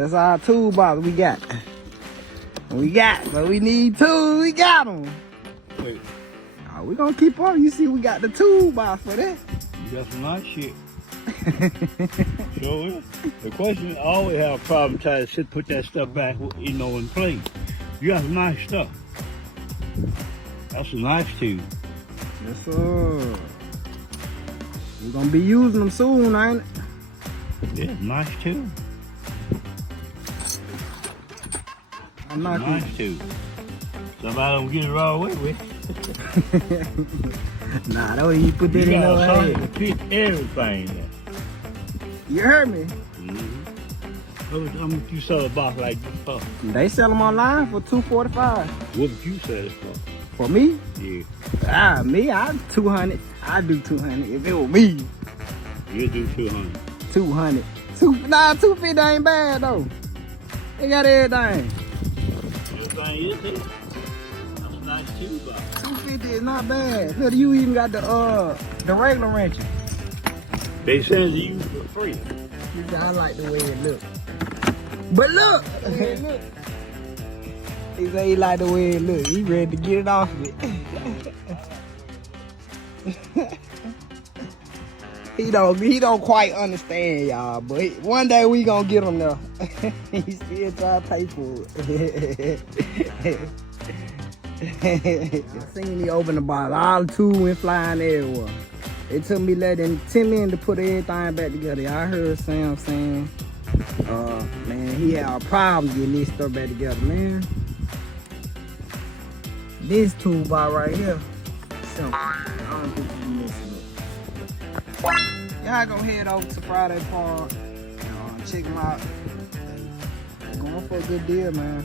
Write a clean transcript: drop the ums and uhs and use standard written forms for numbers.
That's our toolbox we got. But we need tools, we got them. Wait, Oh, we gonna keep on. You see, we got the toolbox for that. you got some nice shit. Sure is. The question, I always have a problem trying to put that stuff back, you know, in place. You got some nice stuff. That's a nice tool. Yes, sir. We're gonna be using them soon, ain't it? Yeah, nice tool. I'm not Nice tool. Somebody don't get it all away with. Nah, don't even put that You in got no something head. to fit everything there. You heard me? How much you sell a box like this for? They sell them online for $245. What would you sell it for? For me? Yeah. Me, I 200. I do 200 if it was me. You do 200. 200. 250 ain't bad though. They got everything. Everything is there. That's a nice tool box. 250 is not bad. Look, you even got the regular wrenches. They send it to you for free. I like the way it look. But look! He say he like the way it look. He ready to get it off of it. He don't quite understand, y'all, but one day we gonna get him there. He still trying to pay for it. I seen me open the box. All the tools went flying everywhere. It took me less than 10 minutes to put everything back together. I heard Sam saying, man, he had a problem getting this stuff back together, man. This toolbox right here, simple. I don't think you missing it. Y'all go head over to FridayParts, check them out. Going for a good deal, man.